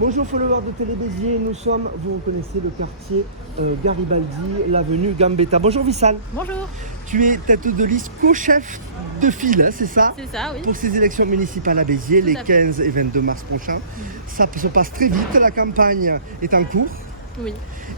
Bonjour followers de Télé Béziers, nous sommes, vous reconnaissez le quartier Garibaldi, l'avenue Gambetta. Bonjour Vissal. Bonjour. Tu es tête de liste co-chef de file, c'est ça? C'est ça, oui. Pour ces élections municipales à Béziers, les à fait. 15 et 22 mars prochains. Ça se passe très vite, la campagne est en cours. Oui.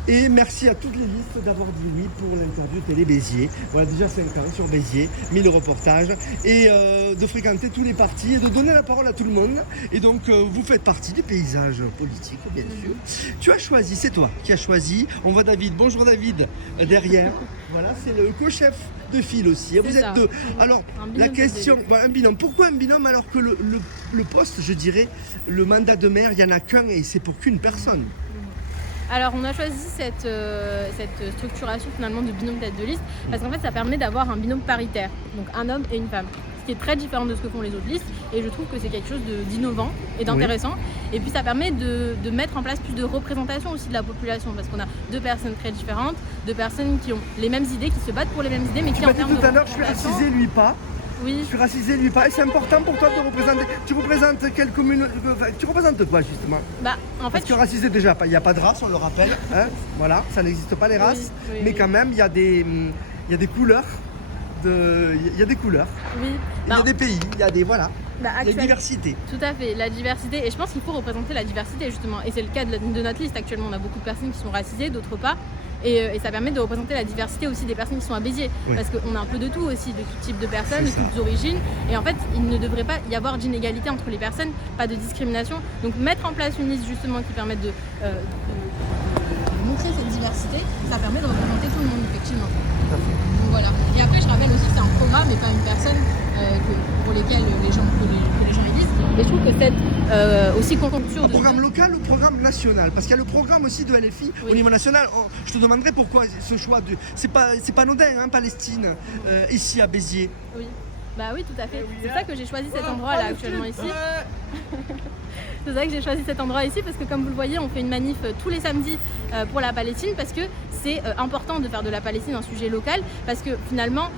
Et merci à toutes les listes d'avoir dit oui pour l'interview Télé Béziers. Voilà, déjà 5 ans sur Béziers, 1000 reportages. Et de fréquenter tous les partis et de donner la parole à tout le monde. Et donc, vous faites partie du paysage politique, bien sûr. Tu as choisi, c'est toi qui as choisi. On voit David. Bonjour David, derrière. Voilà, c'est le co-chef de file aussi. Vous êtes deux. Alors, la question, un binôme. Pourquoi un binôme alors que le poste, je dirais, le mandat de maire, il n'y en a qu'un et c'est pour qu'une personne? Alors on a choisi cette structuration finalement de binôme tête de liste parce qu'en fait ça permet d'avoir un binôme paritaire, donc un homme et une femme, ce qui est très différent de ce que font les autres listes et je trouve que c'est quelque chose d'innovant et d'intéressant. Oui. Et puis ça permet de mettre en place plus de représentation aussi de la population parce qu'on a deux personnes très différentes, deux personnes qui ont les mêmes idées, qui se battent pour les mêmes idées mais qui en termes de tout à l'heure je suis racisé, lui pas. Oui. Je suis racisé, lui pas. Et c'est important pour toi de représenter. Tu représentes quelle commune? Tu représentes quoi justement? En fait, parce que racisé déjà, il n'y a pas de race, on le rappelle. Hein, voilà, ça n'existe pas les races. Oui, mais quand même, il y a des couleurs. Il y a des couleurs. Oui. Il y a des pays, il y a des la diversité. Tout à fait, la diversité. Et je pense qu'il faut représenter la diversité justement. Et c'est le cas de notre liste actuellement. On a beaucoup de personnes qui sont racisées, d'autres pas. Et ça permet de représenter la diversité aussi des personnes qui sont à Béziers. Oui. Parce qu'on a un peu de tout aussi, de tout type de personnes, de toutes origines. Et en fait, il ne devrait pas y avoir d'inégalité entre les personnes, pas de discrimination. Donc mettre en place une liste justement qui permette de montrer cette diversité, ça permet de représenter tout le monde effectivement. Donc voilà. Et après, je rappelle aussi que c'est un programme et pas une personne pour lesquelles les gens élisent. Et je trouve que c'est aussi conjoncture. Un programme local ou programme national? Parce qu'il y a le programme aussi de LFI au niveau national. Je te demanderai pourquoi ce choix de. C'est pas anodin, hein, Palestine, ici à Béziers. Oui. Bah oui, tout à fait. C'est ça que j'ai choisi cet endroit là actuellement ici. C'est ça que j'ai choisi cet endroit ici parce que comme vous le voyez, on fait une manif tous les samedis pour la Palestine parce que c'est important de faire de la Palestine un sujet local parce que finalement,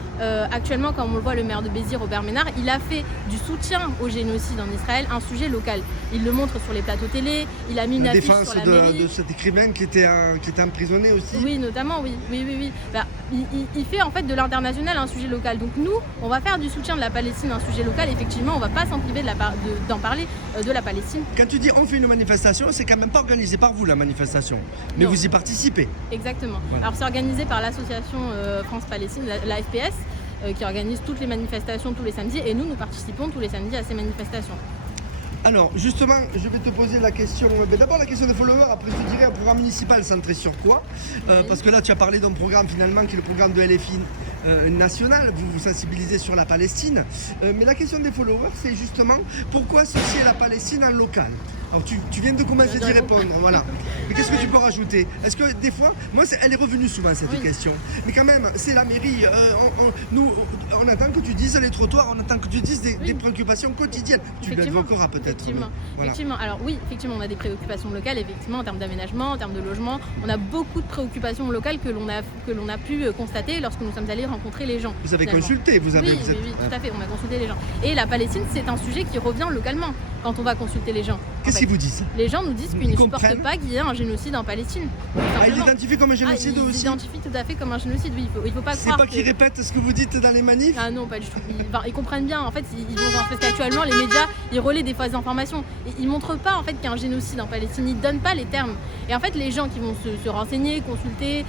actuellement, comme on le voit, le maire de Béziers, Robert Ménard, il a fait du soutien au génocide en Israël un sujet local. Il le montre sur les plateaux télé, il a mis une affiche sur la mairie. De cet écrivain qui était emprisonné aussi. Oui, notamment, oui. Bah, il fait en fait de l'international un sujet local. Donc nous, on va faire du soutien de la Palestine un sujet local. Effectivement, on va pas s'en priver d'en parler de la Palestine. Quand tu dis on fait une manifestation, c'est quand même pas organisé par vous la manifestation, mais vous y participez. Exactement. Voilà. Alors c'est organisé par l'association France-Palestine, la FPS, qui organise toutes les manifestations tous les samedis et nous participons tous les samedis à ces manifestations. Alors justement, je vais te poser la question, d'abord la question des followers, après je te dirai un programme municipal centré sur quoi parce que là tu as parlé d'un programme finalement qui est le programme de LFI national, vous sensibilisez sur la Palestine, mais la question des followers c'est justement pourquoi associer la Palestine en local? Alors tu viens de commencer d'y répondre, voilà. Mais qu'est-ce que tu peux rajouter? Est-ce que des fois, moi elle est revenue souvent cette question, mais quand même c'est la mairie, nous on attend que tu dises les trottoirs, on attend que tu dises des préoccupations quotidiennes. Tu l'évoqueras peut-être. Effectivement. Alors oui, effectivement, on a des préoccupations locales, effectivement, en termes d'aménagement, en termes de logement. On a beaucoup de préoccupations locales que l'on a pu constater lorsque nous sommes allés rencontrer les gens. Vous avez consulté, Oui, tout à fait, on a consulté les gens. Et la Palestine, c'est un sujet qui revient localement quand on va consulter les gens. Qu'est-ce qu'ils vous disent? Les gens nous disent qu'ils ne supportent pas qu'il y ait un génocide en Palestine. Ils l'identifient comme un génocide aussi? Ils l'identifient tout à fait comme un génocide, oui. Il faut pas croire. C'est pas qu'ils répètent ce que vous dites dans les manifs? Ah non, pas du tout. Ils comprennent bien. En fait, ils vont parce qu'actuellement, les médias, ils relaient des fausses informations. Ils montrent pas en fait qu'il y a un génocide en Palestine. Ils donnent pas les termes. Et en fait, les gens qui vont se renseigner, consulter,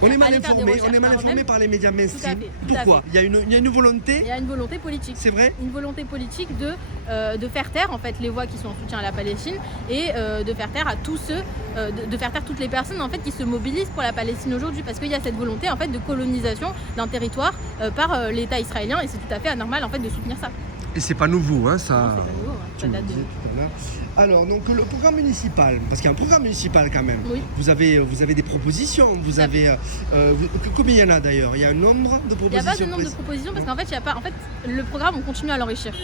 on est mal informés par les médias mainstream. Pourquoi? Il y a une volonté. Il y a une volonté politique. C'est vrai. Une volonté politique de faire taire en fait les voix qui sont en soutien à la Palestine et de faire taire à tous ceux, de faire taire toutes les personnes en fait qui se mobilisent pour la Palestine aujourd'hui parce qu'il y a cette volonté en fait de colonisation d'un territoire par l'État israélien et c'est tout à fait anormal en fait de soutenir ça. Et c'est pas nouveau, hein, ça. Non, c'est pas nouveau, ça date de. Alors, donc le programme municipal, parce qu'il y a un programme municipal quand même. Oui. Vous avez des propositions, vous avez. Combien il y en a d'ailleurs? Il y a un nombre de propositions? Il n'y a pas de nombre de propositions parce qu'en fait, il y a pas. En fait, le programme, on continue à l'enrichir.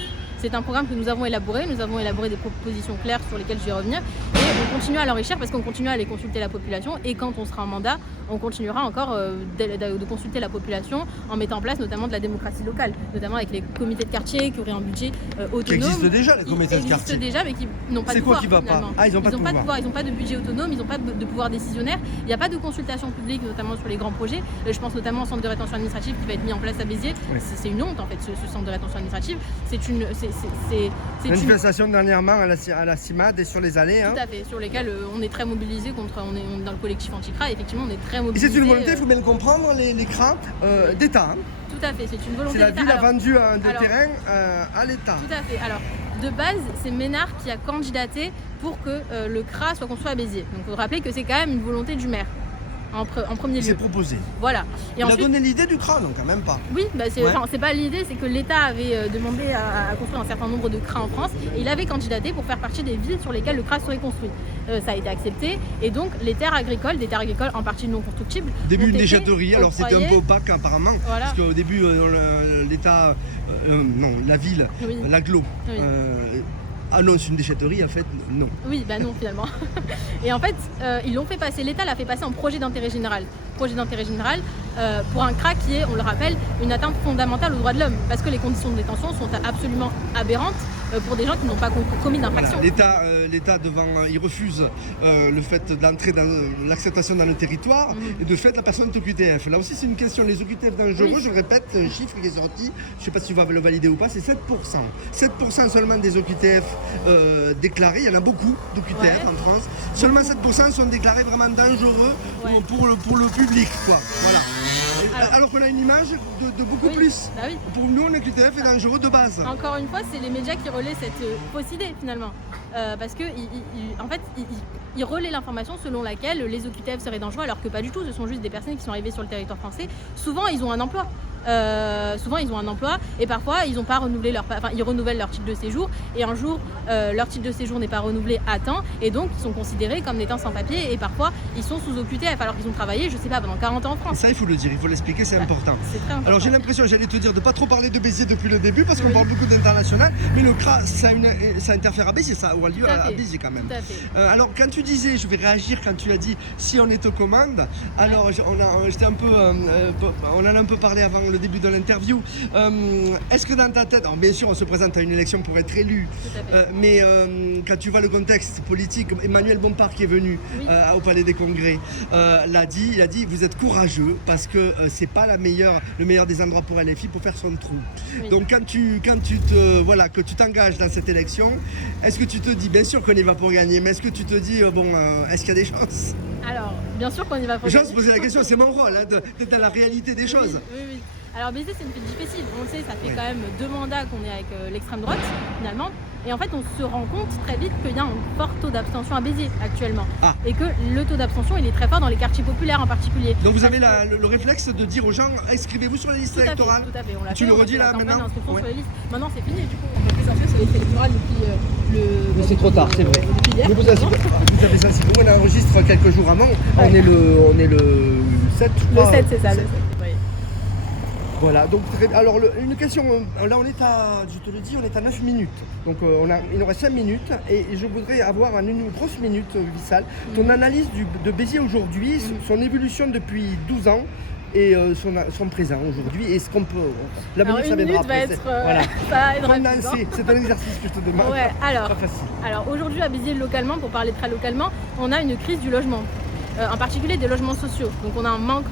c'est un programme que nous avons élaboré des propositions claires sur lesquelles je vais revenir et on continue à l'enrichir parce qu'on continue à aller consulter la population et quand on sera en mandat, on continuera encore de consulter la population en mettant en place notamment de la démocratie locale, notamment avec les comités de quartier qui auraient un budget autonome. Qui existent déjà les comités de quartier. Existent déjà mais qui n'ont pas de pouvoir. C'est quoi qui va pas? Ah, ils n'ont pas de pouvoir. Ils n'ont pas de budget autonome, ils n'ont pas de pouvoir décisionnaire, il n'y a pas de consultation publique notamment sur les grands projets. Je pense notamment au centre de rétention administrative qui va être mis en place à Béziers. Oui. C'est une honte en fait ce centre de rétention administrative. C'est une manifestation dernièrement à la CIMAD et sur les allées. Tout à fait, sur lesquelles on est très mobilisés on est dans le collectif anti-CRA, effectivement on est très mobilisés. Et c'est une volonté, il faut bien le comprendre, les CRA d'État. Hein. Tout à fait, c'est une volonté d'État. C'est la ville a vendu des terrains à l'État. Tout à fait. Alors, de base, c'est Ménard qui a candidaté pour que le CRA soit construit à Béziers. Donc il faut rappeler que c'est quand même une volonté du maire. En premier lieu. C'est proposé. Voilà. Et ensuite, a donné l'idée du CRA, donc quand même pas. Oui, c'est pas l'idée, c'est que l'État avait demandé à construire un certain nombre de CRA en France et il avait candidaté pour faire partie des villes sur lesquelles le CRA serait construit. Ça a été accepté et donc des terres agricoles en partie non constructibles. Début une déchetterie, alors c'était un peu opaque apparemment, voilà. Parce qu'au début l'État, la ville, oui. L'agglo. Oui. Annonce une déchetterie, en fait, non. Oui, non, finalement. Et en fait, ils l'ont fait passer, l'État l'a fait passer en projet d'intérêt général. Projet d'intérêt général pour un CRA qui est, on le rappelle, une atteinte fondamentale aux droits de l'homme. Parce que les conditions de détention sont absolument aberrantes pour des gens qui n'ont pas commis d'infraction. Voilà. L'État il refuse le fait d'entrer dans l'acceptation dans le territoire et de fait la personne est OQTF. Là aussi c'est une question, les OQTF dangereux, oui. Je répète, le chiffre qui est sorti, je ne sais pas si tu vas le valider ou pas, c'est 7%. 7% seulement des OQTF déclarés, il y en a beaucoup d'OQTF en France, seulement 7% sont déclarés vraiment dangereux pour le public, quoi. Voilà. Alors qu'on a une image de beaucoup plus. Bah oui. Pour nous, un OQTF est dangereux de base. Encore une fois, c'est les médias qui relaient cette fausse idée finalement. Parce que en fait, ils relaient l'information selon laquelle les OQTF seraient dangereux, alors que pas du tout. Ce sont juste des personnes qui sont arrivées sur le territoire français. Souvent, ils ont un emploi. Et parfois ils renouvellent leur titre de séjour et un jour leur titre de séjour n'est pas renouvelé à temps et donc ils sont considérés comme étant sans papier et parfois ils sont sous OQTF alors qu'ils ont travaillé pendant 40 ans en France. Et ça il faut le dire, il faut l'expliquer, c'est important. C'est très important. Alors j'ai l'impression, j'allais te dire de pas trop parler de Béziers depuis le début parce qu'on parle beaucoup d'international, mais le CRA ça interfère à Béziers, ça a lieu à Béziers quand même. Tout à fait. Alors quand tu disais, je vais réagir quand tu as dit si on est aux commandes, alors on en a un peu parlé avant le début de l'interview. Est-ce que dans ta tête, alors bien sûr on se présente à une élection pour être élu, mais quand tu vois le contexte politique, Emmanuel Bompard qui est venu au Palais des Congrès il a dit vous êtes courageux parce que c'est pas le meilleur des endroits pour LFI pour faire son trou. Oui. Donc quand tu t'engages dans cette élection, est-ce que tu te dis, bien sûr qu'on y va pour gagner, mais est-ce que tu te dis est-ce qu'il y a des chances? Alors bien sûr qu'on y va pour gagner. Je poser la question, c'est mon rôle d'être dans la réalité des choses. Oui. Alors Béziers c'est une ville difficile, on le sait, ça fait quand même 2 mandats qu'on est avec l'extrême droite finalement. Et en fait on se rend compte très vite qu'il y a un fort taux d'abstention à Béziers actuellement. Et que le taux d'abstention il est très fort dans les quartiers populaires en particulier. Donc vous avez le réflexe de dire aux gens inscrivez-vous sur les listes électorales. Tout à fait, on l'a fait. Tu le redis là maintenant. Sur les listes. Maintenant c'est fini du coup, on peut plus s'inscrire sur les listes électorales depuis Mais c'est trop tard, c'est vrai. Depuis hier. Vous avez ça, on enregistre quelques jours avant, on est le 7 je crois. Le 7 c'est ça, le 7. Voilà, donc alors une question, là on est je te le dis, on est à 9 minutes. Donc il nous reste 5 minutes et je voudrais avoir en une grosse minute, Vissal, ton analyse de Béziers aujourd'hui, son évolution depuis 12 ans et son présent aujourd'hui. Et ce qu'on peut. La minute, ça viendra après. Ça va être condensé. C'est un exercice que je te demande. Ouais, alors, pas facile. Alors aujourd'hui à Béziers localement, pour parler très localement, on a une crise du logement. En particulier des logements sociaux. Donc on a un manque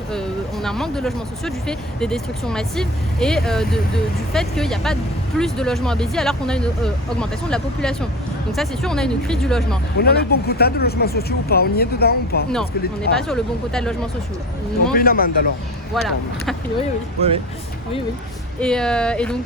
de logements sociaux du fait des destructions massives et du fait qu'il n'y a pas plus de logements à Béziers alors qu'on a une augmentation de la population. Donc ça c'est sûr, on a une crise du logement. On a le bon quota de logements sociaux ou pas? On y est dedans ou pas? Non, on n'est pas sur le bon quota de logements sociaux. On paye une amende alors? Voilà, oui. Et donc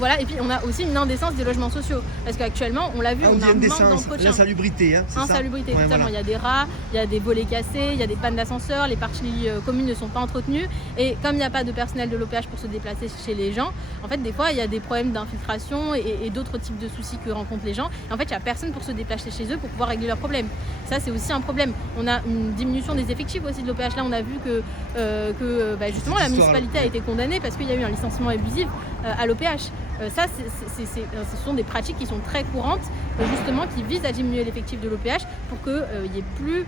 voilà, et puis on a aussi une indécence des logements sociaux parce qu'actuellement on l'a vu, on a un manque d'entretien. L'insalubrité, Insalubrité, ça totalement. Il y a des rats, il y a des volets cassés, il y a des pannes d'ascenseurs, les parties communes ne sont pas entretenues et comme il n'y a pas de personnel de l'OPH pour se déplacer chez les gens, en fait des fois il y a des problèmes d'infiltration et d'autres types de soucis que rencontrent les gens. Et en fait il n'y a personne pour se déplacer chez eux pour pouvoir régler leurs problèmes. Ça c'est aussi un problème. On a une diminution des effectifs aussi de l'OPH. Là on a vu que justement la municipalité a été condamnée parce qu'il y a eu un licenciement abusif à l'OPH. Ça, ce sont des pratiques qui sont très courantes, justement, qui visent à diminuer l'effectif de l'OPH pour qu'il y ait plus...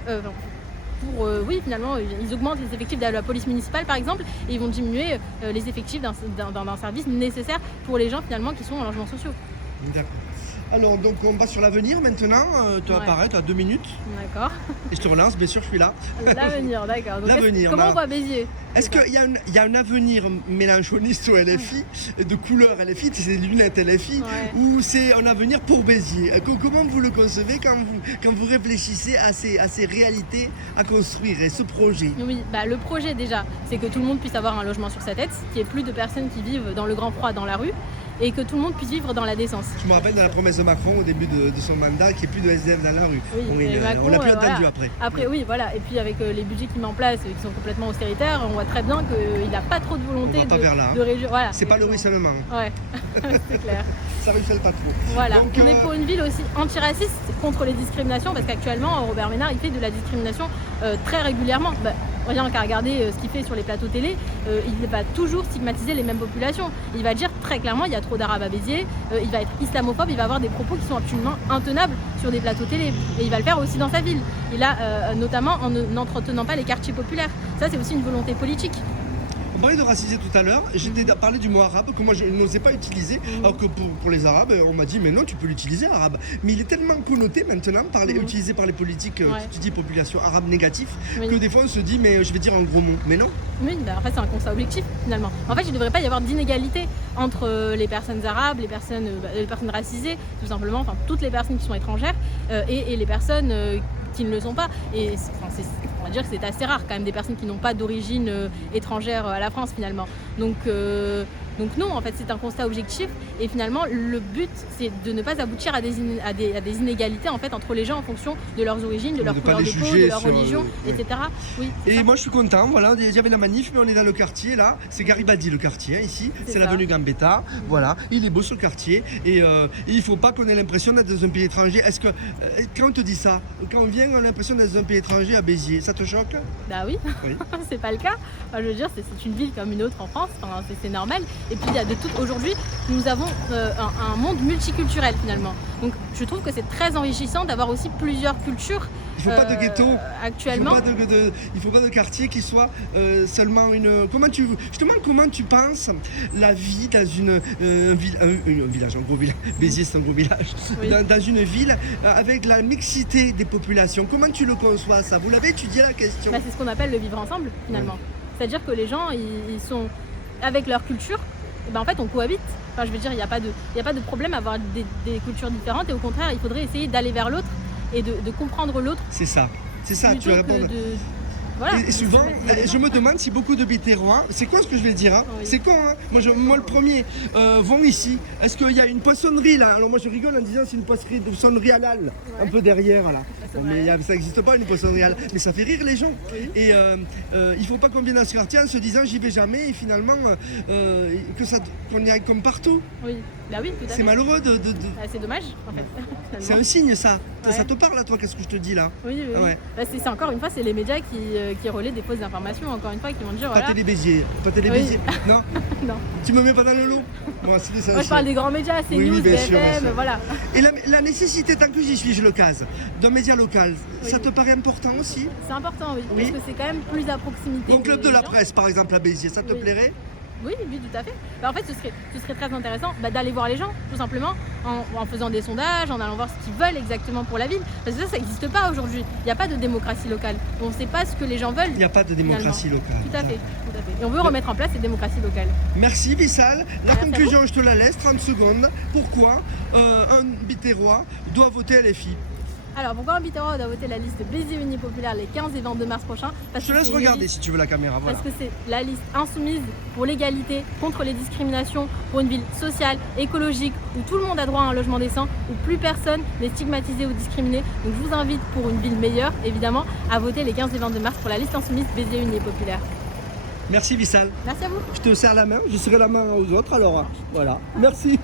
oui, finalement, ils augmentent les effectifs de la police municipale, par exemple, et ils vont diminuer les effectifs d'un service nécessaire pour les gens, finalement, qui sont en logements sociaux. D'accord. Alors, donc, on va sur l'avenir maintenant. Tu vas apparaître à 2 minutes. D'accord. Et je te relance, bien sûr, je suis là. L'avenir, d'accord. Donc, L'avenir. Comment on voit Béziers? Est-ce qu'il y a un avenir mélanchoniste au LFI, de couleur LFI, c'est des lunettes LFI, ou c'est un avenir pour Béziers? Comment vous le concevez quand vous réfléchissez à ces réalités à construire et ce projet? Oui, le projet déjà, c'est que tout le monde puisse avoir un logement sur sa tête, qu'il n'y ait plus de personnes qui vivent dans le grand froid dans la rue, et que tout le monde puisse vivre dans la décence. Je me rappelle de la promesse de Macron au début de son mandat, qu'il n'y ait plus de SDF dans la rue. Macron, on l'a plus entendu après. Après, oui, voilà. Et puis avec les budgets qu'il met en place, qui sont complètement austéritaires, on voit très bien qu'il n'a pas trop de volonté de réduire. Voilà, c'est pas le ruissellement. Ouais, c'est clair. Ça ruisselle pas trop. Voilà, donc, on est pour une ville aussi antiraciste, contre les discriminations, parce qu'actuellement, Robert Ménard, il fait de la discrimination très régulièrement. Rien qu'à regarder ce qu'il fait sur les plateaux télé, il va toujours stigmatiser les mêmes populations. Il va dire très clairement il y a trop d'arabes à Béziers, il va être islamophobe, il va avoir des propos qui sont absolument intenables sur des plateaux télé. Et il va le faire aussi dans sa ville. Il a notamment en n'entretenant pas les quartiers populaires. Ça, c'est aussi une volonté politique. On parlait de racisé tout à l'heure, j'ai parlé du mot arabe que moi je n'osais pas utiliser, alors que pour les arabes, on m'a dit mais non, tu peux l'utiliser arabe. Mais il est tellement connoté maintenant, utilisé par les politiques, tu dis population arabe négatif, que des fois on se dit mais je vais dire un gros mot, mais non. Oui, en fait c'est un constat objectif finalement. En fait il ne devrait pas y avoir d'inégalité entre les personnes arabes, les personnes racisées, tout simplement, enfin toutes les personnes qui sont étrangères et les personnes qui ne le sont pas. Et on va dire que c'est assez rare quand même des personnes qui n'ont pas d'origine étrangère à la France finalement. Donc non, en fait c'est un constat objectif et finalement le but c'est de ne pas aboutir à des inégalités en fait entre les gens en fonction de leurs origines, de leur couleur de peau, de leur religion, etc. Oui, et moi je suis content, voilà, il y avait la manif mais on est dans le quartier là, c'est Garibaldi le quartier ici, c'est l'avenue Gambetta, voilà, il est beau ce quartier et il ne faut pas qu'on ait l'impression d'être dans un pays étranger. Est-ce que quand on te dit ça, quand on vient on a l'impression d'être dans un pays étranger à Béziers, ça te choque? Bah oui. C'est pas le cas. Enfin, je veux dire, c'est une ville comme une autre en France, enfin, c'est normal. Et puis il y a de tout. Aujourd'hui, nous avons un monde multiculturel finalement. Donc je trouve que c'est très enrichissant d'avoir aussi plusieurs cultures. Il ne faut pas de ghetto. Actuellement. Il ne faut pas de quartier qui soit seulement une. Comment tu penses la vie dans un village, un gros village. Béziers c'est un gros village. Oui. Dans une ville avec la mixité des populations. Comment tu le conçois ça? Vous l'avez étudié la question? C'est ce qu'on appelle le vivre ensemble finalement. C'est-à-dire que les gens ils sont avec leur culture. Et en fait on cohabite. Enfin, je veux dire, il n'y a pas de problème à avoir des cultures différentes et au contraire, il faudrait essayer d'aller vers l'autre et de comprendre l'autre. C'est ça, tu réponds. Voilà. Et souvent, je me demande si beaucoup de Béterrois, c'est quoi ce que je vais dire, c'est con, hein, moi le premier, vont ici. Est-ce qu'il y a une poissonnerie là? Alors moi je rigole en disant c'est une poissonnerie halal, un peu derrière là. Mais ça n'existe pas une poissonnerie halal, mais ça fait rire les gens. Et il ne faut pas qu'on vienne dans ce quartier en se disant j'y vais jamais et finalement qu'on y aille comme partout. Oui, bah oui, tout à fait. C'est malheureux c'est dommage en fait. C'est un signe ça. Ça te parle à toi, qu'est-ce que je te dis là? Oui. C'est encore une fois, c'est les médias qui relaient des fausses informations, encore une fois, qui vont dire Pas Télé Béziers, non. Non. Tu me mets pas dans le lot? Moi je parle des grands médias, CNews, BFM, voilà. Et la nécessité, tant que j'y suis, je le case, d'un média local, ça te paraît important aussi? C'est important, oui, parce que c'est quand même plus à proximité. Donc Club de la Presse par exemple à Béziers, ça te plairait? Oui, tout à fait. En fait, ce serait très intéressant d'aller voir les gens, tout simplement, en faisant des sondages, en allant voir ce qu'ils veulent exactement pour la ville. Parce que ça n'existe pas aujourd'hui. Il n'y a pas de démocratie locale. On ne sait pas ce que les gens veulent. Il n'y a pas de démocratie locale. Tout à fait. Et on veut remettre en place cette démocratie locale. Merci Vissal. La conclusion, je te la laisse, 30 secondes. Pourquoi un Béterrois doit voter LFI? Alors pourquoi un Béterrois doit voter la liste Béziers Unis Populaire les 15 et 22 mars prochains? Je te laisse regarder si tu veux la caméra. Voilà. Parce que c'est la liste insoumise pour l'égalité, contre les discriminations, pour une ville sociale, écologique, où tout le monde a droit à un logement décent, où plus personne n'est stigmatisé ou discriminé. Donc je vous invite pour une ville meilleure, évidemment, à voter les 15 et 22 mars pour la liste insoumise Béziers Unis Populaire. Merci Vissal. Merci à vous. Je te serre la main, je serrai la main aux autres alors. Voilà. Merci.